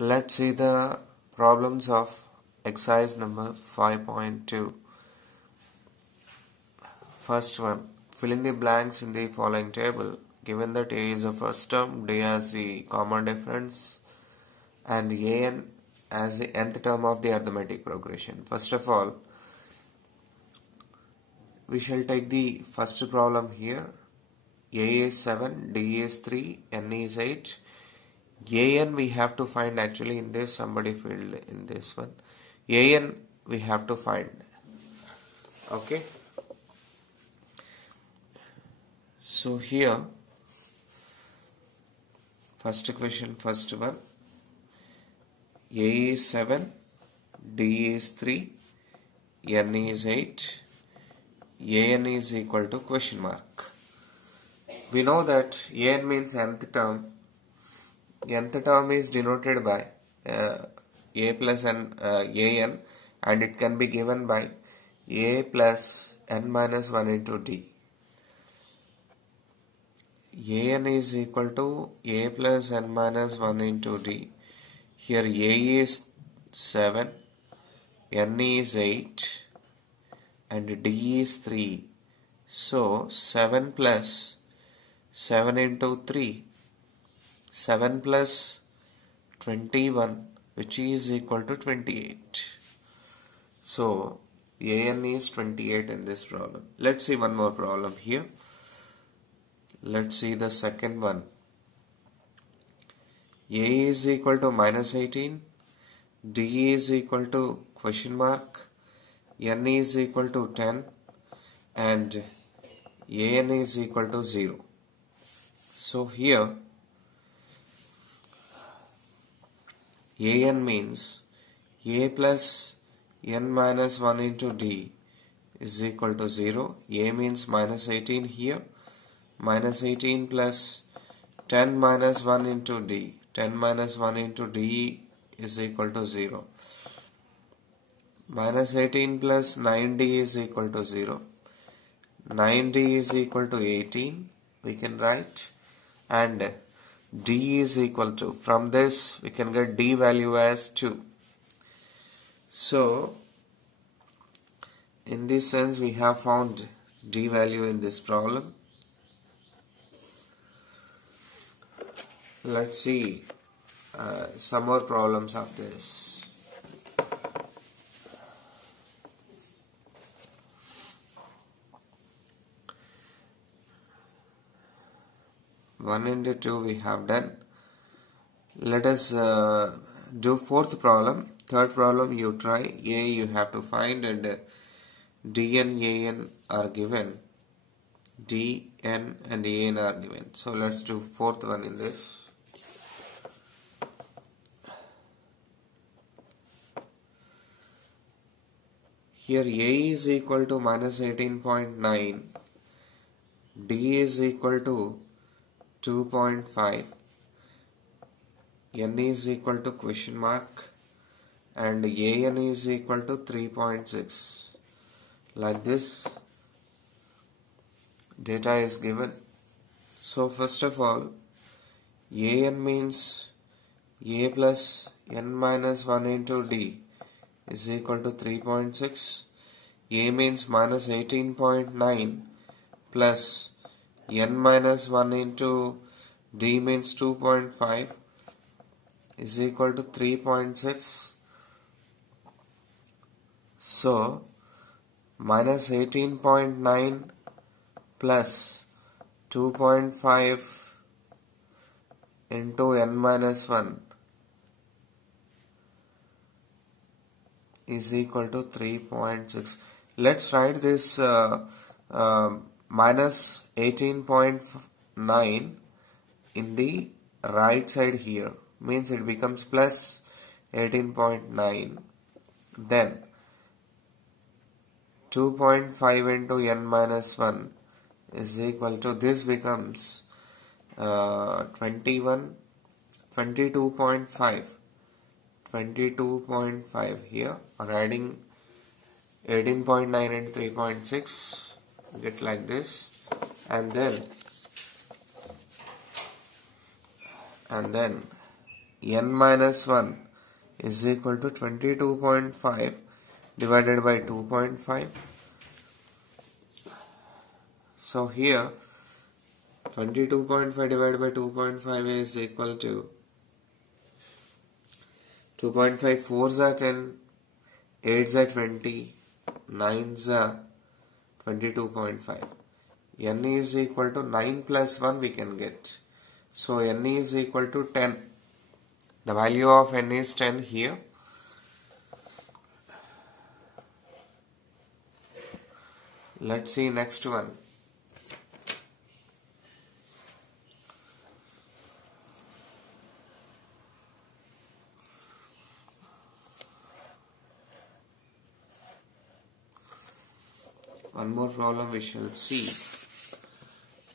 Let's see the problems of exercise number 5.2. First one, fill in the blanks in the following table. Given that A is the first term, D has the common difference, and An as the nth term of the arithmetic progression. First of all, we shall take the first problem here. A is 7, D is 3, N is 8. An we have to find actually in this, somebody filled in this one. An we have to find. Okay. So here, first question, first one. A is 7, D is 3, N is 8. An is equal to question mark. We know that An means nth term. Nth term is denoted by A plus N, An, and it can be given by A plus N minus 1 into D. An is equal to A plus N minus 1 into D. Here A is 7, N is 8, and D is 3. So 7 plus 7 into 3, 7 plus 21, which is equal to 28. So An is 28 in this problem. Let's see one more problem here. Let's see the second one. A is equal to minus 18, D is equal to question mark, N is equal to 10, and An is equal to 0. So here An means A plus N minus 1 into D is equal to 0. A means minus 18 here. Minus 18 plus 10 minus 1 into D. 10 minus 1 into D is equal to 0. Minus 18 plus 9D is equal to 0. 9D is equal to 18. We can write. And D is equal to, from this we can get D value as 2. So in this sense we have found D value in this problem. Let's see some more problems of this. One into 2 we have done. Let us do fourth problem. Third problem you try. A you have to find, and D and An are given. D, N and An are given. So let's do fourth one in this. Here A is equal to minus 18.9. D is equal to 2.5. N is equal to question mark, and An is equal to 3.6. Like this data is given. So first of all, An means A plus N minus 1 into D is equal to 3.6. A means minus 18.9 plus N minus 1 into D means 2.5 is equal to 3.6. So minus 18.9 plus 2.5 into N minus 1 is equal to 3.6. Let's write this minus 18.9 in the right side here. Means it becomes plus 18.9. Then 2.5 into N minus 1 is equal to, this becomes 22.5. 22.5 here, or adding 18.9 and 3.6, get like this, and then n minus 1 is equal to 22.5 divided by 2.5. So here 22.5 divided by 2.5 is equal to 2.5 4s are 10, 8s are 20, 9s are 22.5. N is equal to 9 plus 1 we can get. So n is equal to 10. The value of n is 10 here. Let's see next one. One more problem we shall see.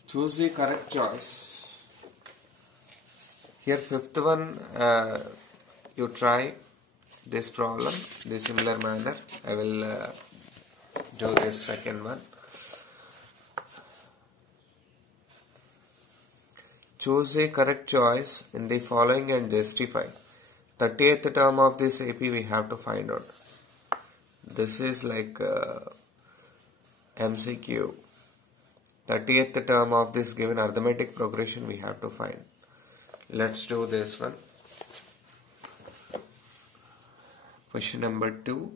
Choose the correct choice. Here fifth one, you try this problem the similar manner. I will do this second one. Choose a correct choice in the following and justify. 38th term of this AP we have to find out. This is like MCQ. 30th term of this given arithmetic progression we have to find. Let's do this one. Question number 2.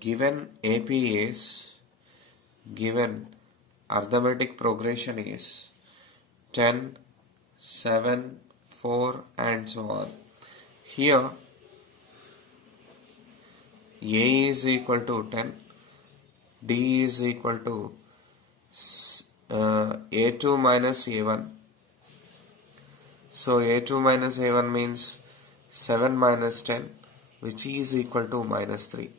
Given AP is, given arithmetic progression is 10, 7, 4 and so on. Here A is equal to 10, D is equal to A2 minus A1. So A2 minus A1 means 7 minus 10, which is equal to minus 3.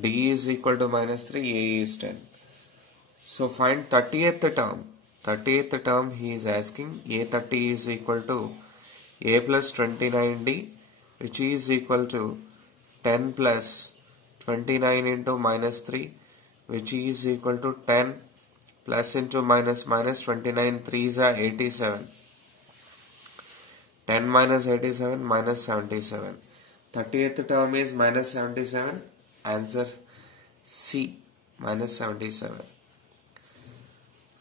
D is equal to minus 3, A is 10. So find 30th term. 30th term he is asking. A30 is equal to A plus 29D, which is equal to 10 plus 29 into minus 3, which is equal to 10 plus into minus 29, 3s are 87. 10 minus 87 minus 77. 30th term is minus 77. Answer C, minus 77.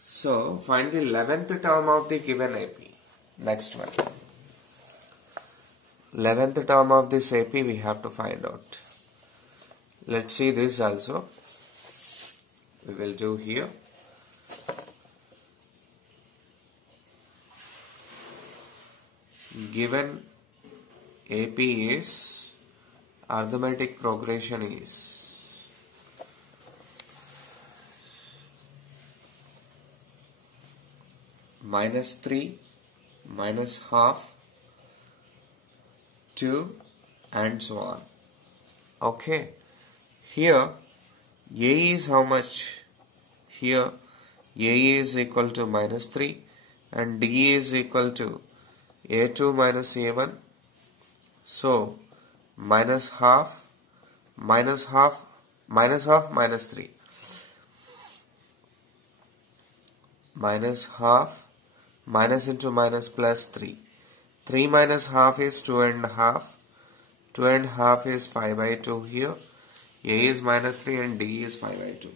So find the 11th term of the given AP. Next one. 11th term of this AP we have to find out. Let's see this also. We will do here. Given AP is, arithmetic progression is minus 3, minus half, 2 and so on. Okay. Here A is how much? Here A is equal to minus 3 and D is equal to A2 minus A1. So minus half, minus half, minus half, minus 3. Minus half, minus into minus plus 3. 3 minus half is 2 and half. 2 and half is 5 by 2 here. A is minus 3 and D is 5 by 2.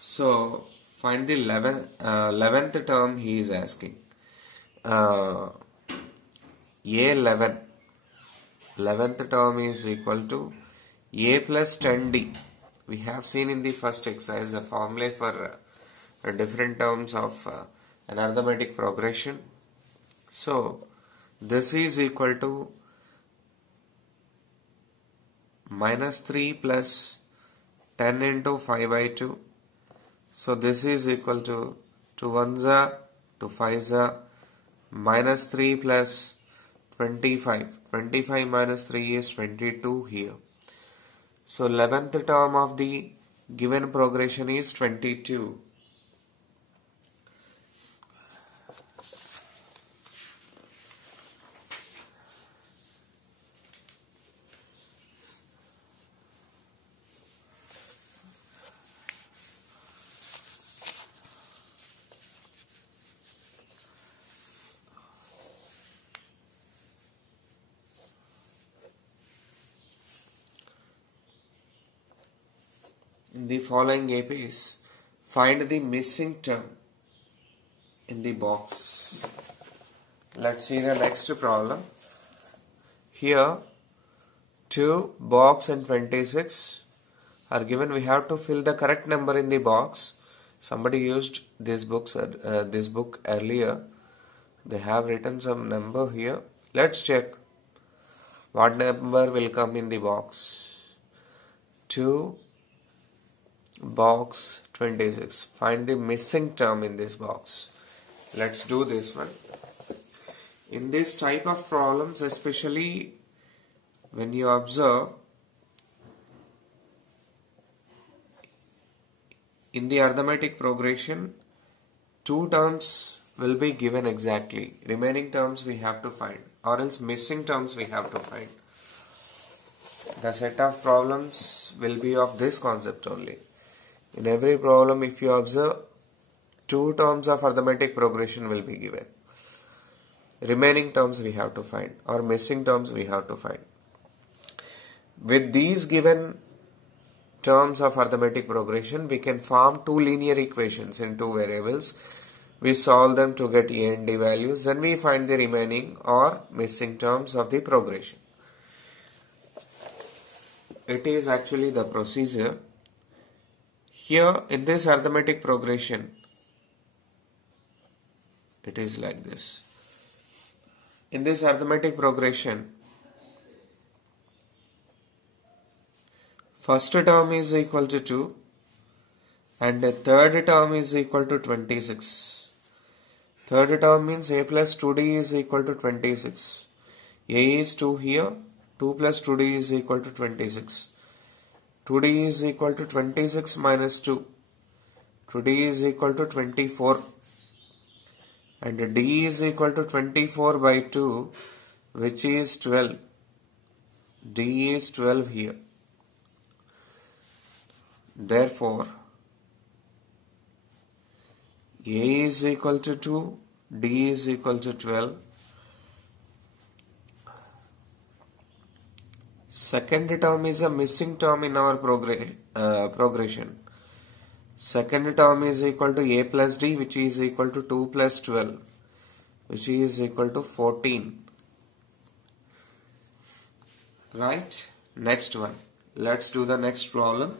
So find the 11th term he is asking. A11. 11th term is equal to A plus 10D. We have seen in the first exercise the formula for different terms of an arithmetic progression. So this is equal to minus 3 plus 10 into 5 by 2. So this is equal to 2 1s are 2 5s are minus 3 plus 25. 25 minus 3 is 22 here. So 11th term of the given progression is 22. in the following APs, find the missing term in the box. Let's see the next problem. Here 2 box and 26 are given. We have to fill the correct number in the box. Somebody used this book earlier. They have written some number here. Let's check what number will come in the box. 2 box 26. Find the missing term in this box. Let's do this one. In this type of problems, especially when you observe in the arithmetic progression, 2 terms will be given exactly. Remaining terms we have to find, or else missing terms we have to find. The set of problems will be of this concept only. In every problem, if you observe, 2 terms of arithmetic progression will be given. Remaining terms we have to find, or missing terms we have to find. With these given terms of arithmetic progression, we can form 2 linear equations in 2 variables. We solve them to get A and D values. Then we find the remaining or missing terms of the progression. It is actually the procedure. Here in this arithmetic progression, it is like this. In this arithmetic progression, first term is equal to 2 and the third term is equal to 26. Third term means A plus 2D is equal to 26. A is 2 here, 2 plus 2D is equal to 26. 2D is equal to 26 minus 2. 2D is equal to 24. And D is equal to 24 by 2, which is 12. D is 12 here. Therefore, A is equal to 2, D is equal to 12. Second term is a missing term in our progression. Second term is equal to A plus D, which is equal to 2 plus 12, which is equal to 14. Right? Next one. Let's do the next problem.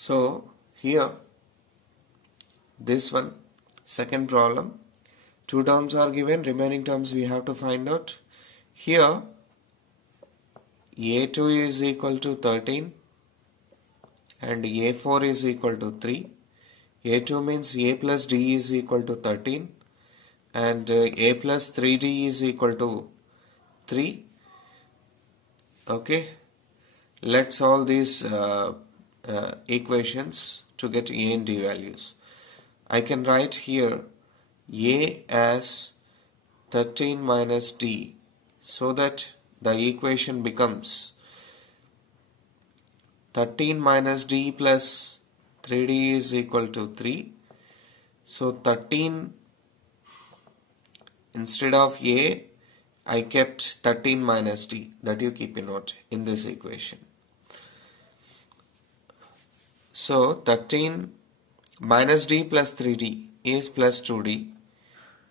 So here, this one, second problem, 2 terms are given, remaining terms we have to find out. Here, A2 is equal to 13 and A4 is equal to 3. A2 means A plus D is equal to 13 and A plus 3D is equal to 3. Okay, let's solve these equations to get A and D values. I can write here A as 13 minus D, so that the equation becomes 13 minus D plus 3D is equal to 3. So 13, instead of A, I kept 13 minus D. That you keep in note in this equation. So 13 minus D plus 3D is plus 2D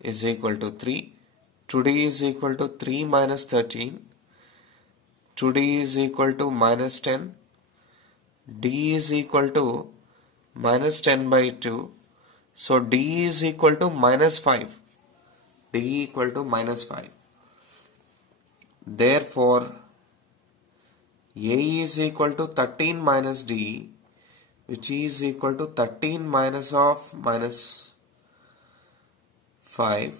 is equal to 3. 2D is equal to 3 minus 13. 2D is equal to minus 10. D is equal to minus 10 by 2. So D is equal to minus 5. D equal to minus 5. Therefore, A is equal to 13 minus D, which is equal to 13 minus of minus 5.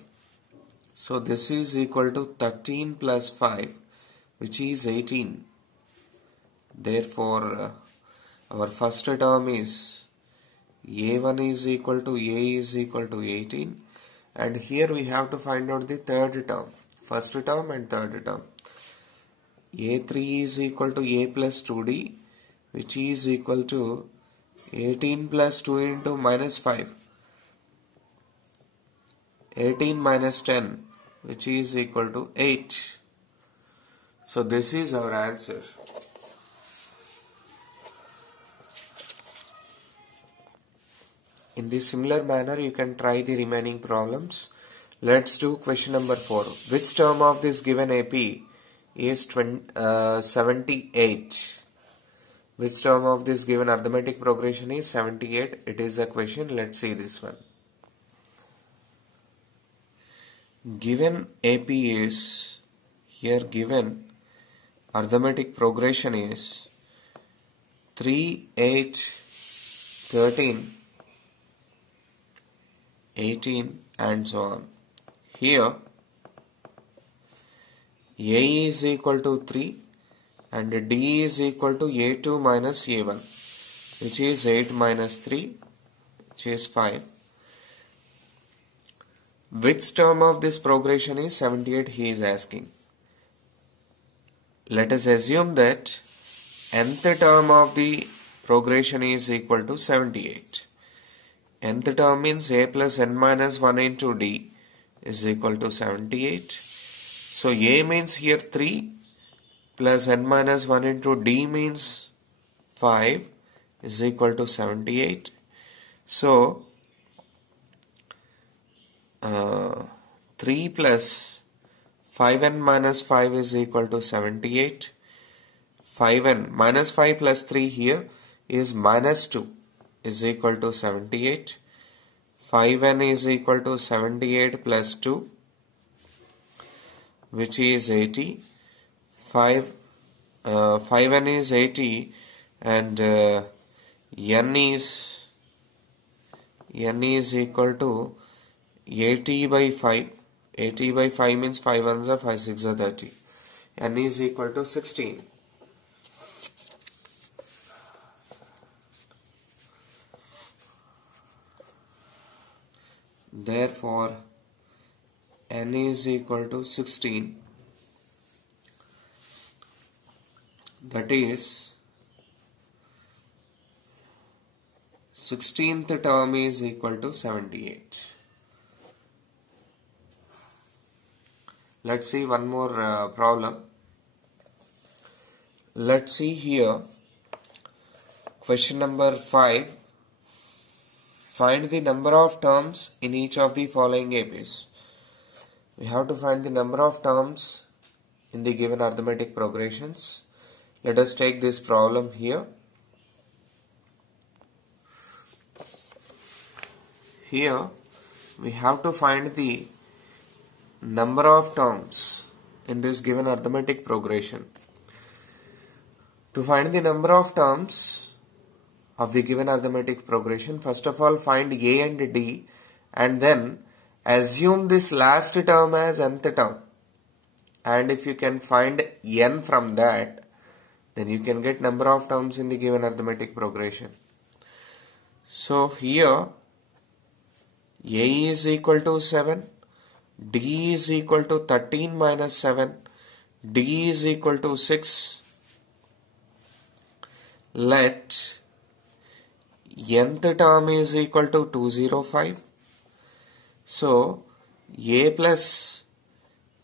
So this is equal to 13 plus 5, which is 18. Therefore, our first term is A1 is equal to A is equal to 18. And here we have to find out the third term, first term and third term. A3 is equal to A plus 2D, which is equal to 18 plus 2 into minus 5. 18 minus 10, which is equal to 8. So this is our answer. In this similar manner, you can try the remaining problems. Let's do question number 4. Which term of this given AP is 78? Which term of this given arithmetic progression is 78? It is a question. Let's see this one. Given AP is, here given arithmetic progression is 3, 8, 13, 18 and so on. Here A is equal to 3 and D is equal to A2 minus A1, which is 8 minus 3, which is 5. Which term of this progression is 78, he is asking. Let us assume that nth term of the progression is equal to 78. Nth term means A plus n minus 1 into D is equal to 78. So A means here 3 plus n minus 1 into D means 5 is equal to 78. So 3 plus 5n minus 5 is equal to 78. 5n minus 5 plus 3 here is minus 2 is equal to 78. 5n is equal to 78 plus 2, which is 80. 5n is 80 and n is equal to 80 by 5. 80 by 5 means 5 ones are 5 6 are 30. N is equal to 16. Therefore, n is equal to 16. That is 16th term is equal to 78. Let's see one more problem. Let's see here. Question number 5. Find the number of terms in each of the following APs. We have to find the number of terms in the given arithmetic progressions. Let us take this problem here. Here we have to find the number of terms in this given arithmetic progression. To find the number of terms of the given arithmetic progression, first of all find A and D and then assume this last term as nth term, and if you can find n from that, then you can get number of terms in the given arithmetic progression. So here A is equal to 7, D is equal to 13 minus 7, D is equal to 6. Let nth term is equal to 205. So A plus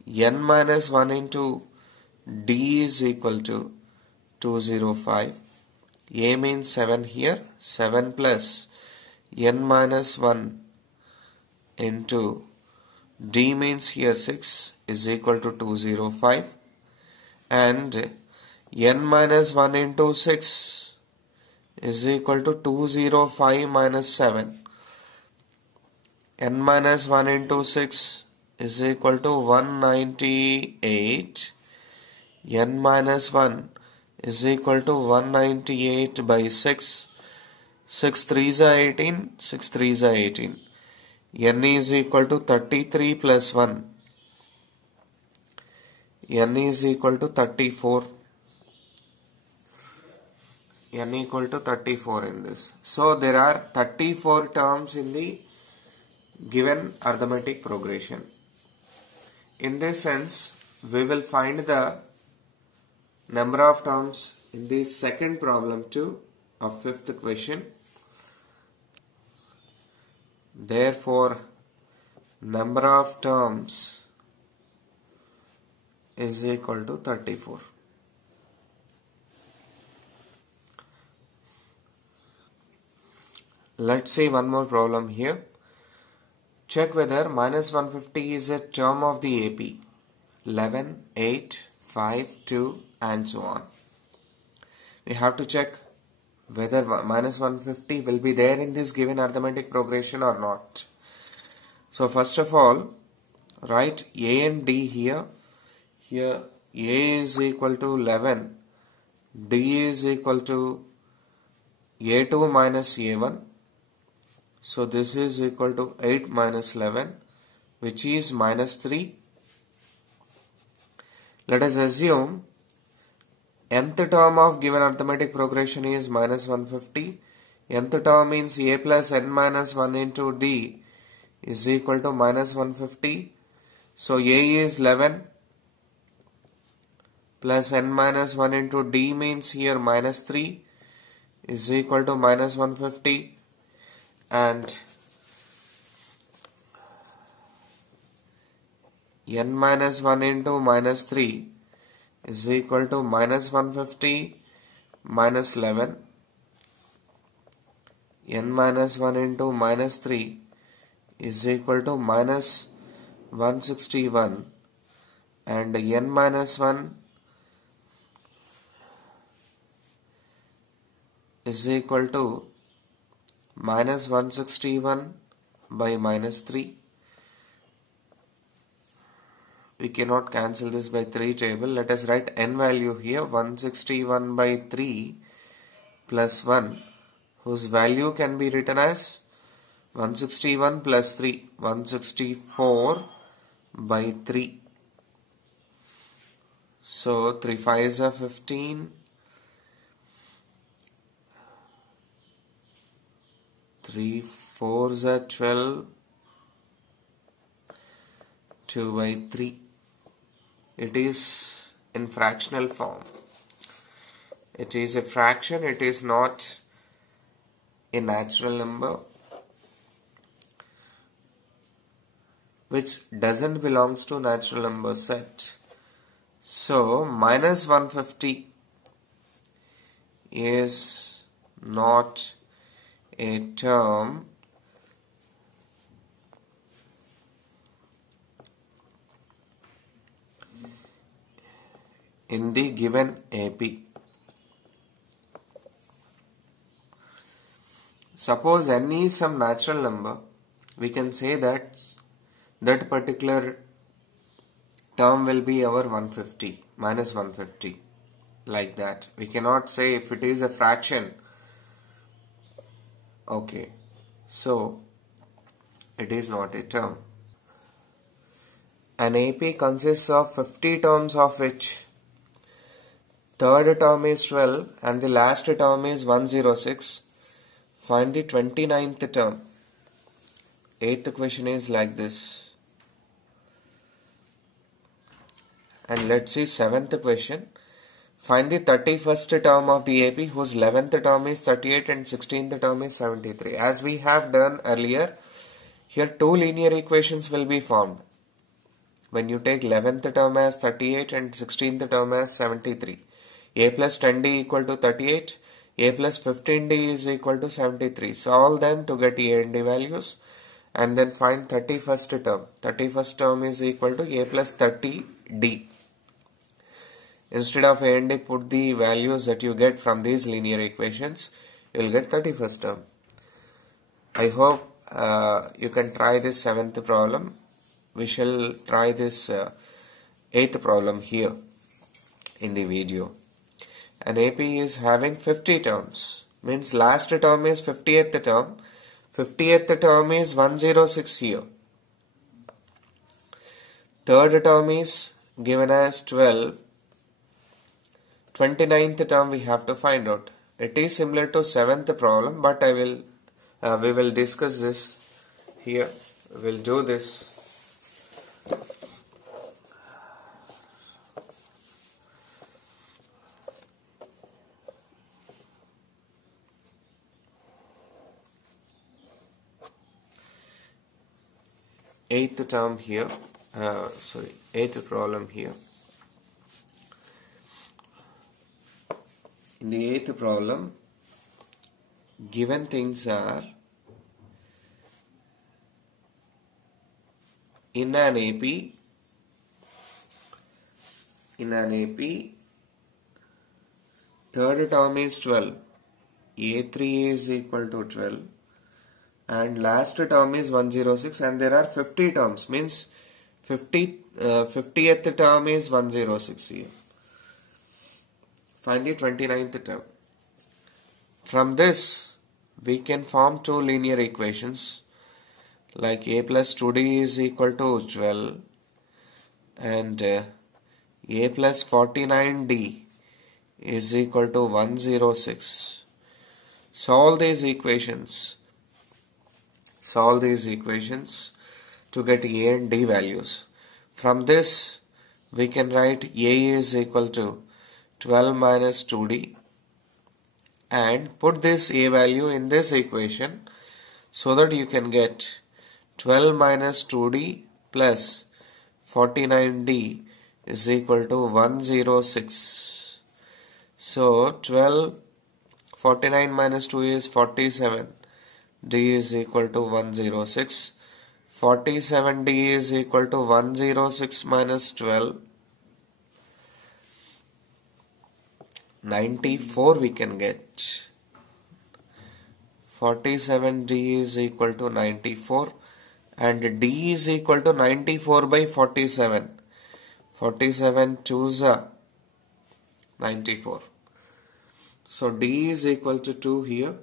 n minus 1 into D is equal to 205. A means 7 here. 7 plus n minus 1 into D means here 6 is equal to 205. And n minus 1 into 6 is equal to 205 minus 7. N minus 1 into 6 is equal to 198. n minus 1 is equal to 198 by 6. 6 3s are 18, 6 3s are 18. N is equal to 33 plus 1. N is equal to 34. N equal to 34 in this. So there are 34 terms in the given arithmetic progression. In this sense, we will find the number of terms in the second problem too of fifth question. Therefore, number of terms is equal to 34. Let's see one more problem here. Check whether minus 150 is a term of the AP. 11, 8, 5, 2 and so on. We have to check whether minus 150 will be there in this given arithmetic progression or not. So first of all, write A and D here. Here A is equal to 11, D is equal to A2 minus A1. So this is equal to 8 minus 11, which is minus 3. Let us assume nth term of given arithmetic progression is minus 150. Nth term means A plus n minus 1 into D is equal to minus 150. So A is 11 plus n minus 1 into D means here minus 3 is equal to minus 150. And n minus 1 into minus 3 is equal to minus 150 minus 11. N minus 1 into minus 3 is equal to minus 161, and n minus 1 is equal to minus 161 by minus 3. We cannot cancel this by 3 table. Let us write n value here, 161 by 3 plus 1, whose value can be written as 161 plus 3, 164 by 3. So 3 5s are 15. 3 4s are 12, 2 by 3. It is in fractional form. It is a fraction, it is not a natural number which doesn't belongs to natural number set. So minus 150 is not a term in the given AP. Suppose n is some natural number, we can say that that particular term will be our 150, minus 150, like that. We cannot say if it is a fraction. Okay, so it is not a term. An AP consists of 50 terms, of which third term is 12 and the last term is 106. Find the 29th term. Eighth question is like this. And let's see 7th question. Find the 31st term of the AP whose 11th term is 38 and 16th term is 73. As we have done earlier, here two linear equations will be formed. When you take 11th term as 38 and 16th term as 73. A plus 10D equal to 38. A plus 15D is equal to 73. Solve them to get A and D values. And then find 31st term. 31st term is equal to A plus 30D. Instead of A and D, put the values that you get from these linear equations. You will get 31st term. I hope you can try this 7th problem. We shall try this 8th problem here. in the video. An AP is having 50 terms, means last term is 50th term. 50th term is 106 here. Third term is given as 12. 29th term we have to find out. It is similar to 7th problem, but we will discuss this here. We will do this. Eighth term here. Eighth problem here. In the eighth problem, given things are in an AP, third term is 12, A3 is equal to 12, and last term is 106, and there are 50 terms, means 50th term is 106 here. Find the 29th term. From this, we can form two linear equations, like a plus 2d is equal to 12 and a plus 49d is equal to 106. Solve these equations to get a and d values. From this, we can write a is equal to 12 minus 2d and put this a value in this equation so that you can get 12 minus 2d plus 49d is equal to 106. So 49 minus 2 is 47. D is equal to 106. 47d is equal to 106 minus 12. 94 we can get. 47d is equal to 94 and d is equal to 94 by 47. 47 2s are 94. So d is equal to 2 here.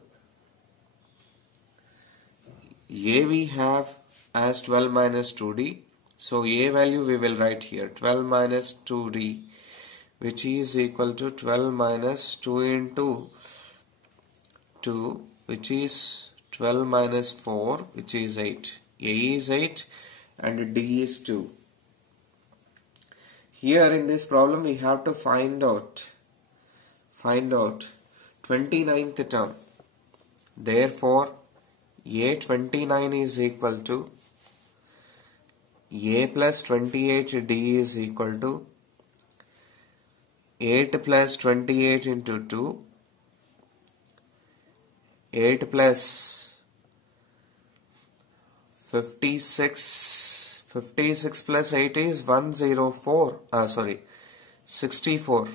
A we have as 12 minus 2d. So a value we will write here, 12 minus 2d, which is equal to 12 minus 2 into 2, which is 12 minus 4, which is 8. A is 8 and D is 2. Here in this problem we have to find out 29th term. Therefore, A29 is equal to A plus 28D is equal to 8 plus 28 into 2, 8 plus 56 plus 8 is 64.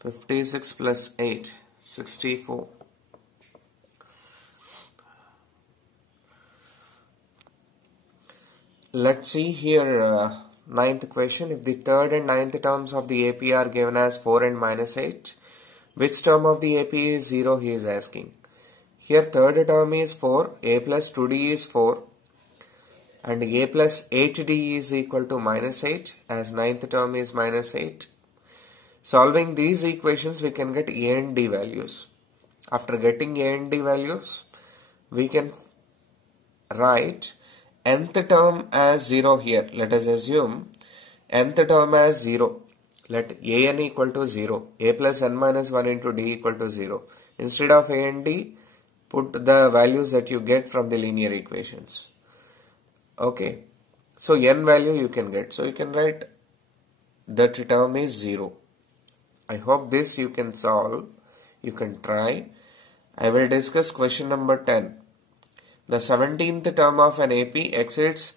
56 plus 8, 64. Let's see here ninth question. If the third and ninth terms of the AP are given as 4 and minus 8, which term of the AP is 0, he is asking. Here third term is 4, a plus 2d is 4 and a plus 8d is equal to minus 8 as ninth term is minus 8. Solving these equations we can get a and d values. After getting a and d values, we can write nth term as 0 here. Let us assume nth term as 0. Let an equal to 0. A plus n minus 1 into d equal to 0. Instead of a and d, put the values that you get from the linear equations. Okay. So n value you can get. So you can write that term is 0. I hope this you can solve. You can try. I will discuss question number 10. The 17th term of an AP exceeds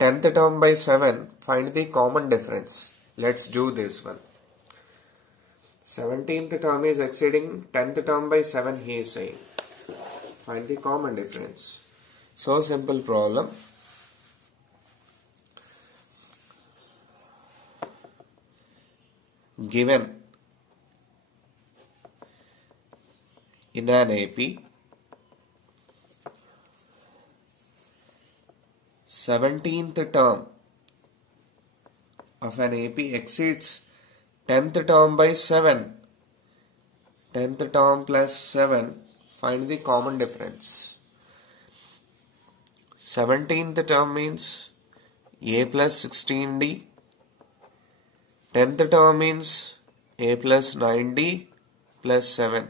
10th term by 7. Find the common difference. Let's do this one. 17th term is exceeding 10th term by 7, he is saying. Find the common difference. So simple problem. given in an AP, 17th term of an AP exceeds 10th term by 7. 10th term plus 7, find the common difference. 17th term means A plus 16D. 10th term means A plus 9D plus 7.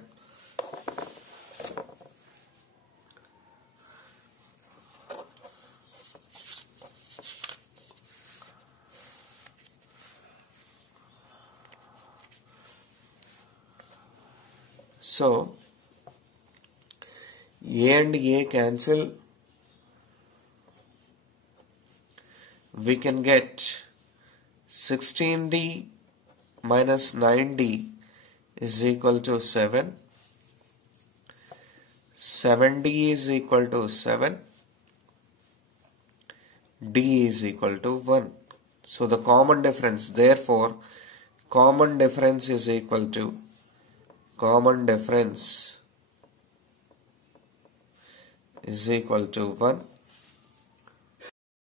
So, A and A cancel. We can get 16D minus 9D is equal to 7. 7D is equal to 7. D is equal to 1. So the common difference, therefore, common difference is equal to 1